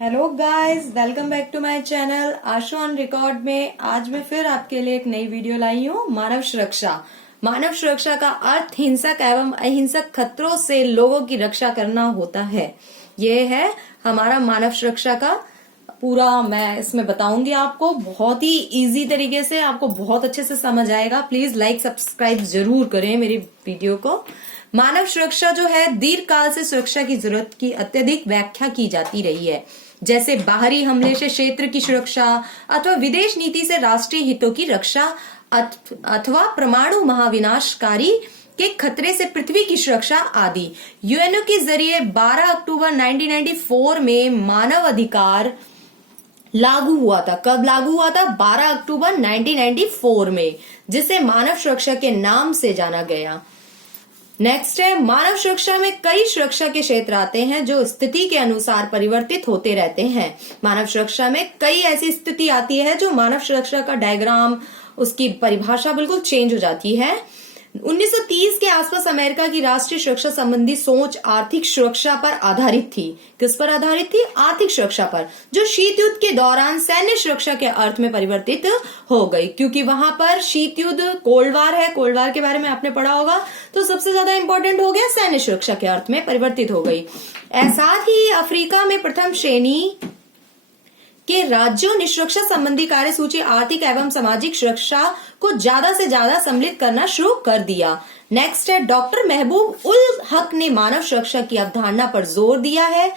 Hello guys, welcome back to my channel Ashu on record में। आज मैं फिर आपके लिए एक नई वीडियो लाई हूँ। मानव सुरक्षा। मानव सुरक्षा का अर्थ हिंसक एवं अहिंसक खतरों से लोगों की रक्षा करना होता है। ये है हमारा मानव सुरक्षा का पूरा, मैं इसमें बताऊंगी आपको बहुत ही इजी तरीके से, आपको बहुत अच्छे से समझ आएगा। प्लीज लाइक सब्सक्राइब जरूर करें मेरी वीडियो को। मानव सुरक्षा जो है, दीर्घ काल से सुरक्षा की जरूरत की अत्यधिक व्याख्या की जाती रही है, जैसे बाहरी हमले से क्षेत्र की सुरक्षा अथवा विदेश नीति से राष्ट्रीय हितों की रक्षा अथवा परमाणु महाविनाशकारी के खतरे से पृथ्वी की सुरक्षा आदि। यूएनओ के जरिए 12 अक्टूबर 1994 में मानव अधिकार लागू हुआ था। कब लागू हुआ था? 12 अक्टूबर 1994 में, जिसे मानव सुरक्षा के नाम से जाना गया। नेक्स्ट है, मानव सुरक्षा में कई सुरक्षा के क्षेत्र आते हैं जो स्थिति के अनुसार परिवर्तित होते रहते हैं। मानव सुरक्षा में कई ऐसी स्थिति आती है जो मानव सुरक्षा का डायग्राम, उसकी परिभाषा बिल्कुल चेंज हो जाती है। 1930 के आसपास अमेरिका की राष्ट्रीय सुरक्षा संबंधी सोच आर्थिक सुरक्षा पर आधारित थी। किस पर आधारित थी? आर्थिक सुरक्षा पर, जो शीत युद्ध के दौरान सैन्य सुरक्षा के अर्थ में परिवर्तित हो गई, क्योंकि वहां पर शीत युद्ध, कोल्ड वार है, कोल्ड वार के बारे में आपने पढ़ा होगा, तो सबसे ज्यादा इंपॉर्टेंट हो गया, सैन्य सुरक्षा के अर्थ में परिवर्तित हो गई। साथ ही अफ्रीका में प्रथम श्रेणी के राज्यों ने सुरक्षा संबंधी कार्य सूची आर्थिक एवं सामाजिक सुरक्षा को ज्यादा से ज्यादा सम्मिलित करना शुरू कर दिया। नेक्स्ट है, डॉक्टर महबूब उल हक ने मानव सुरक्षा की अवधारणा पर जोर दिया है।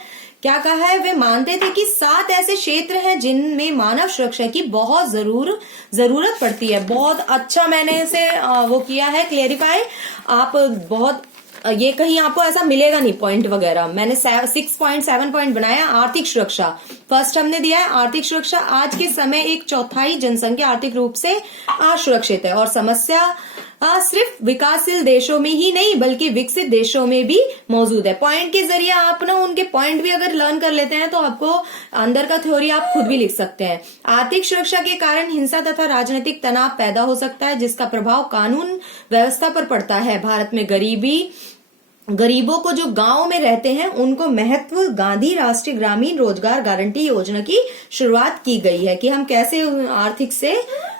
क्या कहा है? वे मानते थे कि 7 ऐसे क्षेत्र हैं जिनमें मानव सुरक्षा की बहुत जरूरत पड़ती है। बहुत अच्छा मैंने इसे वो किया है क्लियरिफाई। आप बहुत ये कहीं आपको ऐसा मिलेगा नहीं पॉइंट वगैरह। मैंने 6.7 पॉइंट बनाया। आर्थिक सुरक्षा फर्स्ट हमने दिया है। आर्थिक सुरक्षा, आज के समय 1/4 जनसंख्या आर्थिक रूप से असुरक्षित है और समस्या सिर्फ विकासशील देशों में ही नहीं बल्कि विकसित देशों में भी मौजूद है। पॉइंट के जरिए आप ना उनके पॉइंट भी अगर लर्न कर लेते हैं तो आपको अंदर का थ्योरी आप खुद भी लिख सकते हैं। आर्थिक सुरक्षा के कारण हिंसा तथा राजनीतिक तनाव पैदा हो सकता है, जिसका प्रभाव कानून व्यवस्था पर पड़ता है। भारत में गरीबों को जो गांव में रहते हैं उनको महत्व गांधी राष्ट्रीय ग्रामीण रोजगार गारंटी योजना की शुरुआत की गई है कि हम कैसे आर्थिक से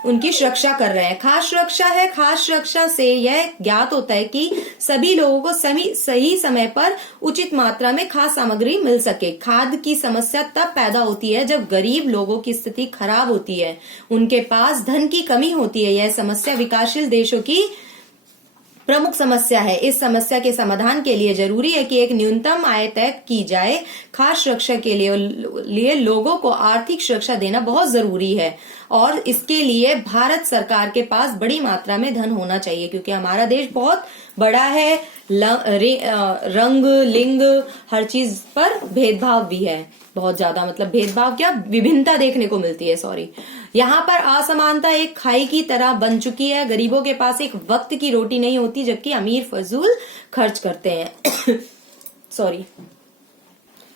उनकी सुरक्षा कर रहे हैं। खास सुरक्षा है। खास सुरक्षा से यह ज्ञात होता है कि सभी लोगों को सही समय पर उचित मात्रा में खाद्य सामग्री मिल सके। खाद्य की समस्या तब पैदा होती है जब गरीब लोगों की स्थिति खराब होती है, उनके पास धन की कमी होती है। यह समस्या विकासशील देशों की प्रमुख समस्या है। इस समस्या के समाधान के लिए जरूरी है कि एक न्यूनतम आय तय की जाए। खास सुरक्षा के लिए लोगों को आर्थिक सुरक्षा देना बहुत जरूरी है और इसके लिए भारत सरकार के पास बड़ी मात्रा में धन होना चाहिए, क्योंकि हमारा देश बहुत बड़ा है। रंग, लिंग, हर चीज पर भेदभाव भी है बहुत ज्यादा। मतलब भेदभाव क्या, विभिन्नता देखने को मिलती है। सॉरी, यहाँ पर असमानता एक खाई की तरह बन चुकी है। गरीबों के पास एक वक्त की रोटी नहीं होती, जबकि अमीर फजूल खर्च करते हैं। सॉरी।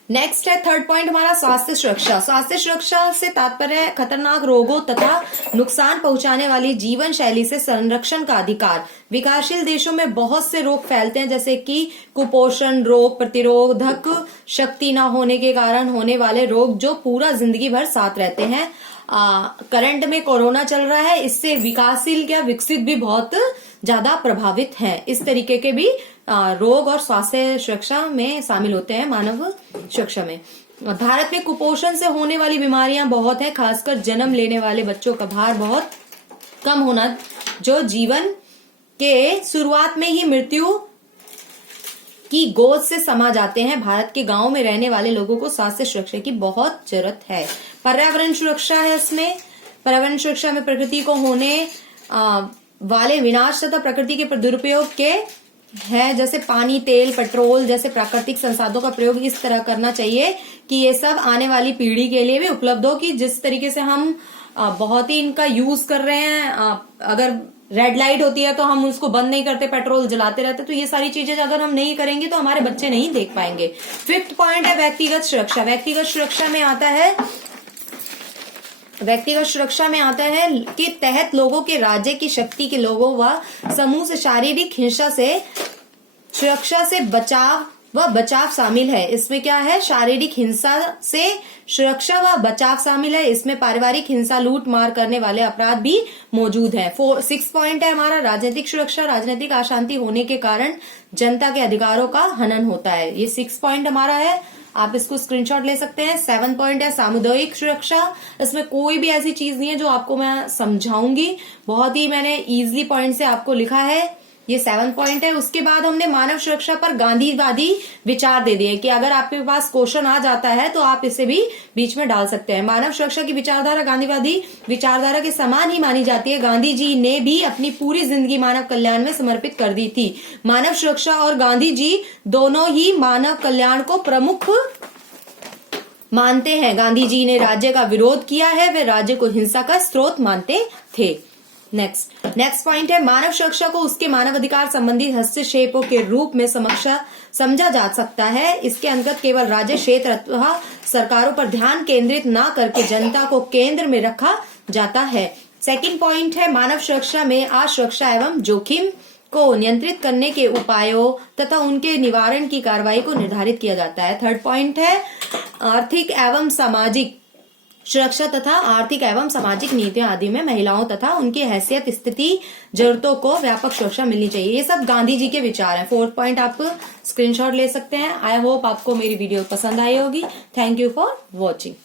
नेक्स्ट है थर्ड पॉइंट हमारा, स्वास्थ्य सुरक्षा। स्वास्थ्य सुरक्षा से तात्पर्य है खतरनाक रोगों तथा नुकसान पहुंचाने वाली जीवन शैली से संरक्षण का अधिकार। विकासशील देशों में बहुत से रोग फैलते हैं, जैसे कि कुपोषण, रोग प्रतिरोधक शक्ति न होने के कारण होने वाले रोग जो पूरा जिंदगी भर साथ रहते हैं। करंट में कोरोना चल रहा है, इससे विकासशील या विकसित भी बहुत ज्यादा प्रभावित हैं। इस तरीके के भी रोग और स्वास्थ्य सुरक्षा में शामिल होते हैं मानव सुरक्षा में। भारत में कुपोषण से होने वाली बीमारियां बहुत है, खासकर जन्म लेने वाले बच्चों का भार बहुत कम होना, जो जीवन के शुरुआत में ही मृत्यु की गोद से समा जाते हैं। भारत के गांव में रहने वाले लोगों को स्वास्थ्य सुरक्षा की बहुत जरूरत है। पर्यावरण सुरक्षा है इसमें। पर्यावरण सुरक्षा में प्रकृति को होने वाले विनाश तथा प्रकृति के दुरुपयोग के है, जैसे पानी, तेल, पेट्रोल जैसे प्राकृतिक संसाधनों का प्रयोग इस तरह करना चाहिए कि ये सब आने वाली पीढ़ी के लिए भी उपलब्ध हो। कि जिस तरीके से हम बहुत ही इनका यूज कर रहे हैं, अगर रेड लाइट होती है तो हम उसको बंद नहीं करते, पेट्रोल जलाते रहते, तो ये सारी चीजें अगर हम नहीं करेंगे तो हमारे बच्चे नहीं देख पाएंगे। फिफ्थ पॉइंट है व्यक्तिगत सुरक्षा। व्यक्तिगत सुरक्षा में आता है कि तहत लोगों के राज्य की शक्ति के लोगों व समूह से शारीरिक हिंसा से सुरक्षा से बचाव व बचाव शामिल है। इसमें क्या है, शारीरिक हिंसा से सुरक्षा व बचाव शामिल है। इसमें पारिवारिक हिंसा, लूट मार करने वाले अपराध भी मौजूद है। 6 पॉइंट है हमारा राजनीतिक सुरक्षा। राजनीतिक अशांति होने के कारण जनता के अधिकारों का हनन होता है। ये 6 पॉइंट हमारा है, आप इसको स्क्रीनशॉट ले सकते हैं। 7 पॉइंट है सामुदायिक सुरक्षा। इसमें कोई भी ऐसी चीज नहीं है जो आपको मैं समझाऊंगी, बहुत ही मैंने इजीली पॉइंट से आपको लिखा है। ये 7 पॉइंट है। उसके बाद हमने मानव सुरक्षा पर गांधीवादी विचार दे दिए कि अगर आपके पास क्वेश्चन आ जाता है तो आप इसे भी बीच में डाल सकते हैं। मानव सुरक्षा की विचारधारा गांधीवादी विचारधारा के समान ही मानी जाती है। गांधी जी ने भी अपनी पूरी जिंदगी मानव कल्याण में समर्पित कर दी थी। मानव सुरक्षा और गांधी जी दोनों ही मानव कल्याण को प्रमुख मानते हैं। गांधी जी ने राज्य का विरोध किया है, वे राज्य को हिंसा का स्रोत मानते थे। नेक्स्ट पॉइंट है मानव सुरक्षा को उसके मानव अधिकार संबंधी हस्तक्षेपों के रूप में समझा जा सकता है। इसके अंतर्गत केवल राज्य, क्षेत्र अथवा सरकारों पर ध्यान केंद्रित न करके जनता को केंद्र में रखा जाता है। सेकंड पॉइंट है मानव सुरक्षा में असुरक्षा एवं जोखिम को नियंत्रित करने के उपायों तथा उनके निवारण की कार्रवाई को निर्धारित किया जाता है। थर्ड पॉइंट है आर्थिक एवं सामाजिक सुरक्षा तथा आर्थिक एवं सामाजिक नीतियां आदि में महिलाओं तथा उनकी हैसियत, स्थिति, जरूरतों को व्यापक सुरक्षा मिलनी चाहिए। ये सब गांधी जी के विचार हैं। 4th पॉइंट आप स्क्रीनशॉट ले सकते हैं। आई होप आपको मेरी वीडियो पसंद आई होगी। Thank you for watching.